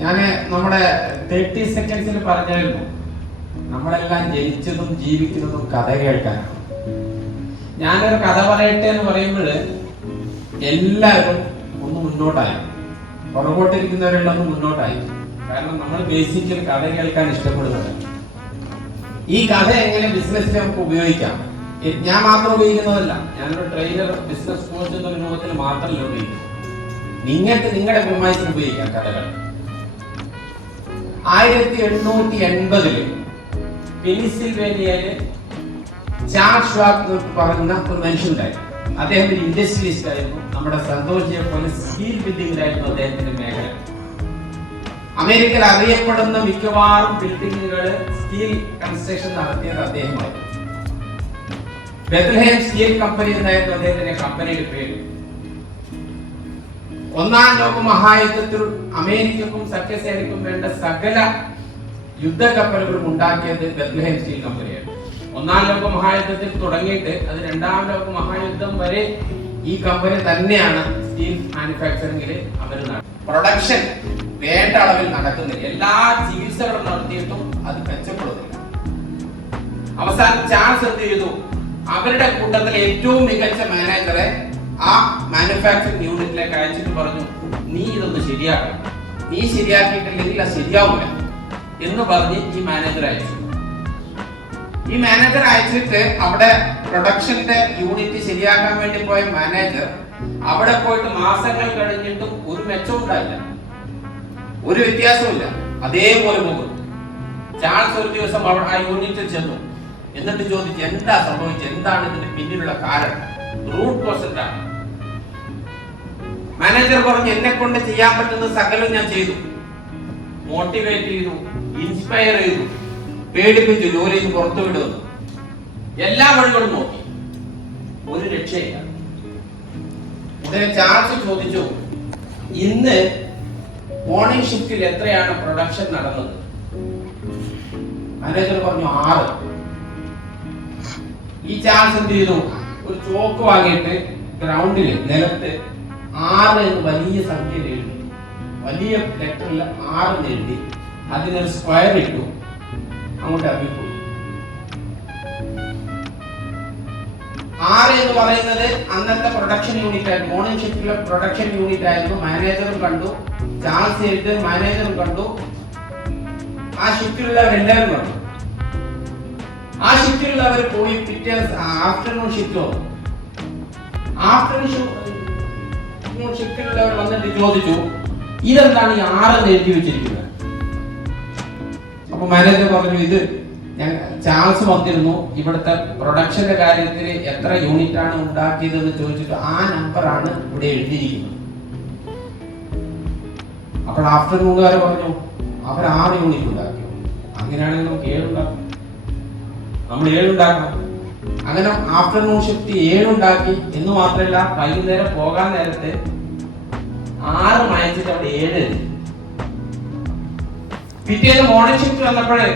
ഞാൻ നമ്മുടെ 30 സെക്കൻഡ്സിൽ പറഞ്ഞായിരുന്നു, നമ്മളെല്ലാം ജനിച്ചതും ജീവിക്കുന്നതും കഥ കേൾക്കാനാണ്. ഞാനൊരു കഥ പറയട്ടെ എന്ന് പറയുമ്പോൾ എല്ലാവരും ഒന്ന് മുന്നോട്ടായി, പുറകോട്ടിരിക്കുന്നവരെല്ലാം ഒന്ന് മുന്നോട്ടായി. കാരണം നമ്മൾ ബേസിക്കലി കഥ കേൾക്കാൻ ഇഷ്ടപ്പെടുന്നത്. ഈ കഥ എങ്ങനെ ബിസിനസ്സിൽ നമുക്ക് ഉപയോഗിക്കാം? ഞാൻ മാത്രം ഉപയോഗിക്കുന്നതല്ല, ഞാനൊരു ട്രെയിനർ, ബിസിനസ് കോച്ച് എന്ന രൂപത്തിൽ മാത്രമല്ല ഉപയോഗിക്കുന്നത്. നിങ്ങൾക്ക് നിങ്ങളുടെ പ്രമാണത്തിൽ ഉപയോഗിക്കാം കഥകൾ. 1880 പെനിസിൽവേനിയയില് ചാൾസ് ഷ്വാബ് പറയുന്ന ഒരു മനുഷ്യനുണ്ടായിരുന്നു. അദ്ദേഹം ഒരു ഇൻഡസ്ട്രിയലിസ്റ്റ് ആയിരുന്നു. നമ്മുടെ സന്തോഷിയെ പോലെ സ്റ്റീൽ ബിൽഡിംഗിലായിരുന്നു അദ്ദേഹത്തിന്റെ മേഖല. അമേരിക്കയിൽ അറിയപ്പെടുന്ന മിക്കവാറും ബിൽഡിങ്ങുകൾ സ്റ്റീൽ കൺസ്ട്രക്ഷൻ നടത്തിയത് അദ്ദേഹമായിരുന്നു. ബെത്ലഹേം സ്റ്റീൽ കമ്പനി എന്നായിരുന്നു അദ്ദേഹത്തിന്റെ കമ്പനിയുടെ പേര്. ഒന്നാം ലോക മഹായുദ്ധത്തിൽ അമേരിക്കക്കും സഖ്യസേനയ്ക്കും വേണ്ട സകല യുദ്ധക്കപ്പലുകളും ഉണ്ടാക്കിയത് ബെത്ലഹേം സ്റ്റീൽ കമ്പനിയാണ്. ഒന്നാം ലോക മഹായുദ്ധത്തിൽ തുടങ്ങിയിട്ട് അത് രണ്ടാം ലോക മഹായുദ്ധം വരെ ഈ കമ്പനി തന്നെയാണ് സ്റ്റീൽ മാനുഫാക്ചറിംഗിൽ അവർ പ്രൊഡക്ഷൻ വേണ്ട അളവിൽ നടക്കുന്നില്ല. എല്ലാ ചികിത്സകളും നടത്തിയിട്ടും അത് മെച്ചപ്പെടുന്നില്ല. അവസാനം ചാൾസ് എന്ത് ചെയ്തു? അവരുടെ കൂട്ടത്തിലെ ഏറ്റവും മികച്ച മാനേജറെ ആ മാനുഫാക്ചറിംഗ് യൂണിറ്റിലേക്ക് അയച്ചിട്ട് പറഞ്ഞു, നീ ഇതൊന്ന് ശരിയാക്കണം, നീ ശരിയാക്കിയിട്ടില്ലെങ്കിൽ അത് ശരിയാവില്ല എന്ന് പറഞ്ഞ് ഈ മാനേജർ അയച്ചു. ഈ മാനേജർ അയച്ചിട്ട് അവിടെ പ്രൊഡക്ഷന്റെ യൂണിറ്റ് ശരിയാക്കാൻ വേണ്ടി പോയ മാനേജർ അവിടെ പോയിട്ട് മാസങ്ങൾ കഴിഞ്ഞിട്ടും ഒരു മെച്ചവും ഉണ്ടായില്ല, ഒരു വ്യത്യാസവും ഇല്ല, അതേപോലെ പോകും. ചാൾസ് ഒരു ദിവസം അവിടെ ആ യൂണിറ്റിൽ ചെന്നു. എന്നിട്ട് ചോദിച്ചു, എന്താ സംഭവിച്ചത്, എന്താണ് ഇതിന്റെ പിന്നിലുള്ള കാരണം, റൂട്ട് കോസ് എന്താണ്? മാനേജർ പറഞ്ഞു, എന്നെ കൊണ്ട് ചെയ്യാൻ പറ്റുന്ന സകലം ഞാൻ ചെയ്തു, മോട്ടിവേറ്റ് ചെയ്തു, ഇൻസ്പയർ ചെയ്തു, പേടിപ്പിച്ചു, ജോലിയിൽ നിന്ന് പുറത്തു വിടുന്നു, എല്ലാ വഴികളും നോക്കി, ഒരു രക്ഷയില്ല. ഉടനെ ചാൾസ് ചോദിച്ചു, ഇന്ന് മോർണിംഗ് ഷിഫ്റ്റിൽ എത്രയാണ് പ്രൊഡക്ഷൻ നടന്നത്? മാനേജർ പറഞ്ഞു 6. ഈ ചാൾസ് എന്ത് ചെയ്തു? ഒരു ചോക്ക് വാങ്ങിയിട്ട് ഗ്രൗണ്ടില് നിലത്ത് 6 എന്ന് വലിയ സംഖ്യയിൽ എഴുതി, വലിയ ലെറ്ററിൽ 6 എഴുതി, അതിനൊരു സ്ക്വയർ ഇട്ടു, അങ്ങോട്ട് ഇറങ്ങിപ്പോയി. 6 എന്ന് പറയുന്നത് അന്നത്തെ പ്രൊഡക്ഷൻ യൂണിറ്റ് ആയിരുന്നു, മോർണിംഗ് ഷിഫ്റ്റിലെ പ്രൊഡക്ഷൻ യൂണിറ്റ് ആയിരുന്നു. മാനേജറും കണ്ടു, ചാൾസ് ചെയ്തിട്ട് മാനേജറും കണ്ടു, ആ ഷിഫ്റ്റിലുള്ളവരെല്ലാവരും കണ്ടു. ആ ഷിഫ്റ്റിലുള്ളവർ പോയി പിറ്റേ ആഫ്റ്റർനൂൺ ഷിഫ്റ്റ് വന്നു. ആഫ്റ്റർനൂൺ ഷിഫ്റ്റിലുള്ളവർ വന്നിട്ട് ചോദിച്ചു, ഇതെന്താണ് ഈ 6 എഴുതി വെച്ചിരിക്കുന്നത്? അപ്പൊ മാനേജർ പറഞ്ഞു, ഇത് ചാൾസ് വന്നിരുന്നു, ഇവിടുത്തെ പ്രൊഡക്ഷന്റെ കാര്യത്തിൽ എത്ര യൂണിറ്റ് ആണ് ഉണ്ടാക്കിയതെന്ന് ചോദിച്ചിട്ട് ആ നമ്പറാണ് ഇവിടെ എഴുതിയിരിക്കുന്നത്. അപ്പോൾ ആഫ്റ്റർനൂണുകാർ പറഞ്ഞു, അവർ 6 യൂണിറ്റ് ഉണ്ടാക്കി. അങ്ങനെയാണെങ്കിൽ നമുക്ക് 7 ഉണ്ടാക്കാം, നമ്മൾ 7 ഉണ്ടാക്കണം. അങ്ങനെ ആഫ്റ്റർനൂൺ ഷിഫ്റ്റ് 7 ഉണ്ടാക്കി. എന്ന് മാത്രമല്ല, വൈകുന്നേരം പോകാൻ നേരത്തെ 6 മായച്ചിട്ട് അവിടെ 7 എത്തി. പിറ്റേന്ന് മോർണിംഗ് ഷിഫ്റ്റ് വന്നപ്പോഴേ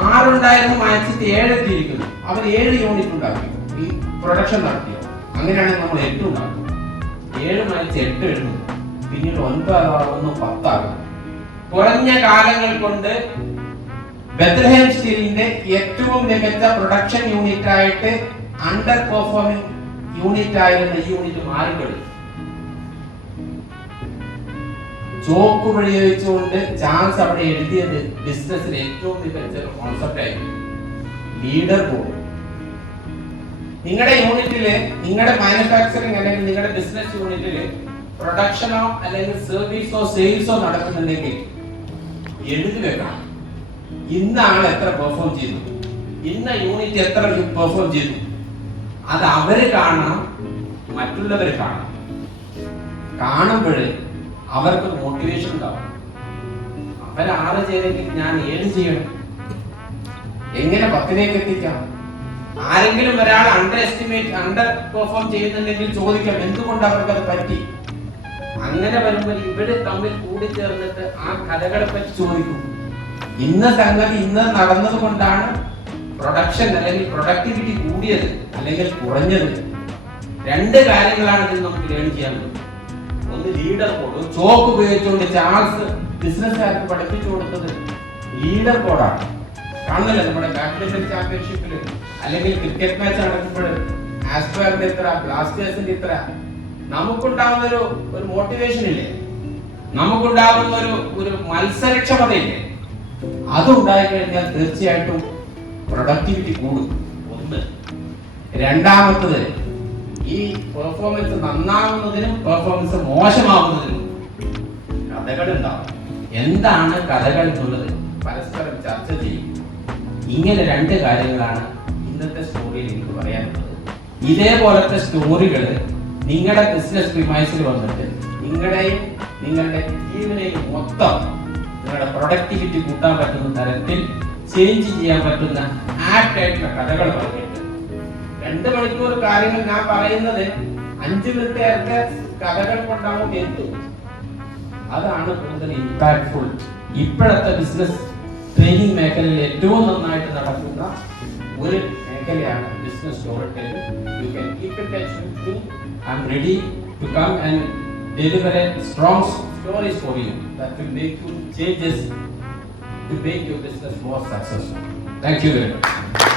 6 ഉണ്ടായിരുന്നു, മായച്ചിട്ട് 7 എത്തിയിരിക്കുന്നു. അവർ 7 യൂണിറ്റ് ഉണ്ടാക്കി, ഈ പ്രൊഡക്ഷൻ നടത്തിയോ. അങ്ങനെയാണെങ്കിൽ നമ്മൾ 8 ഉണ്ടാക്കും. 7 മായച്ച് 8 എഴുതുന്നു, പിന്നീട് 9 ആകുന്നു, 10 ആകുന്നു. കുറഞ്ഞ കാലങ്ങൾ കൊണ്ട് ബെത്ലഹേം സ്റ്റീലിന്റെ ഏറ്റവും മികച്ച പ്രൊഡക്ഷൻ യൂണിറ്റ് ആയിട്ട് അണ്ടർ പെർഫോമിംഗ് യൂണിറ്റ് ആയിരുന്ന ഈ യൂണിറ്റ് മാറിക്കൊടുത്തു. ചോക്ക് ഉപയോഗിച്ചുകൊണ്ട് ചാൾസ് അവിടെ എഴുതിയത് ബിസിനസ്സിൽ ഏറ്റവും മികച്ച ഒരു കോൺസെപ്റ്റ് ആയിരുന്നു, ലീഡർ ബോർഡ്. നിങ്ങളുടെ യൂണിറ്റില്, നിങ്ങളുടെ മാനുഫാക്ചറിംഗ് അല്ലെങ്കിൽ നിങ്ങളുടെ ബിസിനസ് യൂണിറ്റില് പ്രൊഡക്ഷനോ അല്ലെങ്കിൽ സർവീസോ സെയിൽസോ നടക്കുന്നുണ്ടെങ്കിൽ എഴുതി വെക്കണം. ഇന്ന ആൾ എത്ര പെർഫോം ചെയ്തു, ഇന്ന യൂണിറ്റ് എത്ര പെർഫോം ചെയ്തു. അത് അവര് കാണണം, മറ്റുള്ളവര് കാണണം. കാണുമ്പോഴേ അവർക്ക് മോട്ടിവേഷൻ ഉണ്ടാവും. അവർ 6 ചെയ്തെങ്കിൽ ഞാൻ 7 ചെയ്യണം, എങ്ങനെ 10ലേക്ക് എത്തിക്കാം. ആരെങ്കിലും ഒരാൾ അണ്ടർ പെർഫോം ചെയ്യുന്നുണ്ടെങ്കിൽ ചോദിക്കാം, എന്തുകൊണ്ട് അവർക്കത് പറ്റി. അങ്ങനെ വരുമ്പോൾ ഇവര് തമ്മിൽ കൂടിച്ചേർന്നിട്ട് ആ കഥകളെ പറ്റി ചോദിക്കും. ഇന്ന സംഗതി ഇന്ന് നടന്നത് കൊണ്ടാണ് പ്രൊഡക്ഷൻ അല്ലെങ്കിൽ പ്രൊഡക്ടിവിറ്റി കൂടിയത് അല്ലെങ്കിൽ കുറഞ്ഞത്. 2 കാര്യങ്ങളാണ് ഇതിൽ നമുക്ക് ലേൺ ചെയ്യാൻ പറ്റും. ഒന്ന് ലീഡർ കോഡ്. ചോക്ക് ഉപയോഗിച്ചുകൊണ്ട് ചാൾസ് ബിസിനസ്സുകാർക്ക് പഠിപ്പിച്ചു കൊടുത്തത് ലീഡർ കോഡാണ്. കാണുന്നില്ല നമ്മുടെ ബാഡ്മിന്റൺ ചാമ്പ്യൻഷിപ്പിൽ അല്ലെങ്കിൽ ക്രിക്കറ്റ് മാച്ച് നടക്കുമ്പോൾ ആസ്ട്രേലിയന്റെ ഇത്ര, ബ്ലാസ്റ്റേഴ്സിന്റെ ഇത്ര, നമുക്കുണ്ടാകുന്ന ഒരു മോട്ടിവേഷൻ ഇല്ലേ, നമുക്കുണ്ടാകുന്ന ഒരു മത്സരക്ഷമതയില്ലേ, അതുണ്ടായി കഴിഞ്ഞാൽ തീർച്ചയായിട്ടും പ്രൊഡക്ടിവിറ്റി കൂടും. ഒന്ന്. രണ്ടാമത്തത്, ഈ പെർഫോമൻസ് നന്നാവുന്നതിനും പെർഫോമൻസ് മോശമാവുന്നതിനും കഥകൾ ഉണ്ടാവും. എന്താണ് കഥകൾ എന്നുള്ളത് പരസ്പരം ചർച്ച ചെയ്യും. ഇങ്ങനെ രണ്ട് കാര്യങ്ങളാണ് ഇന്നത്തെ സ്റ്റോറിയിൽ എനിക്ക് പറയാനുള്ളത്. ഇതേപോലത്തെ സ്റ്റോറികൾ നിങ്ങളുടെ ബിസിനസ് പ്രിമൈസിൽ വന്നിട്ട് നിങ്ങളുടെയും നിങ്ങളുടെ ടീമിനെയും മൊത്തം നിങ്ങളുടെ പ്രൊഡക്ടിവിറ്റി കൂട്ടാൻ പറ്റുന്ന തരത്തിൽ ചേഞ്ച് ചെയ്യാൻ പറ്റുന്ന ആപ്റ്റ് ആയിട്ടുള്ള കഥകൾ പറഞ്ഞിട്ട് 2 മണിക്കൂർ കാര്യങ്ങൾ ഞാൻ പറയുന്നത് 5 മിനിറ്റ് കഥകൾ കൊണ്ടാവും എത്തും. അതാണ് കൂടുതൽ ഇമ്പാക്ട്ഫുൾ. ഇപ്പോഴത്തെ ബിസിനസ് ട്രെയിനിങ് മേഖലയിൽ ഏറ്റവും നന്നായിട്ട് നടക്കുന്ന ഒരു മേഖലയാണ് business story telling. You can keep in touch with me. I'm ready to come and deliver a strong stories for you that will make you changes to make your business more successful. Thank you very much.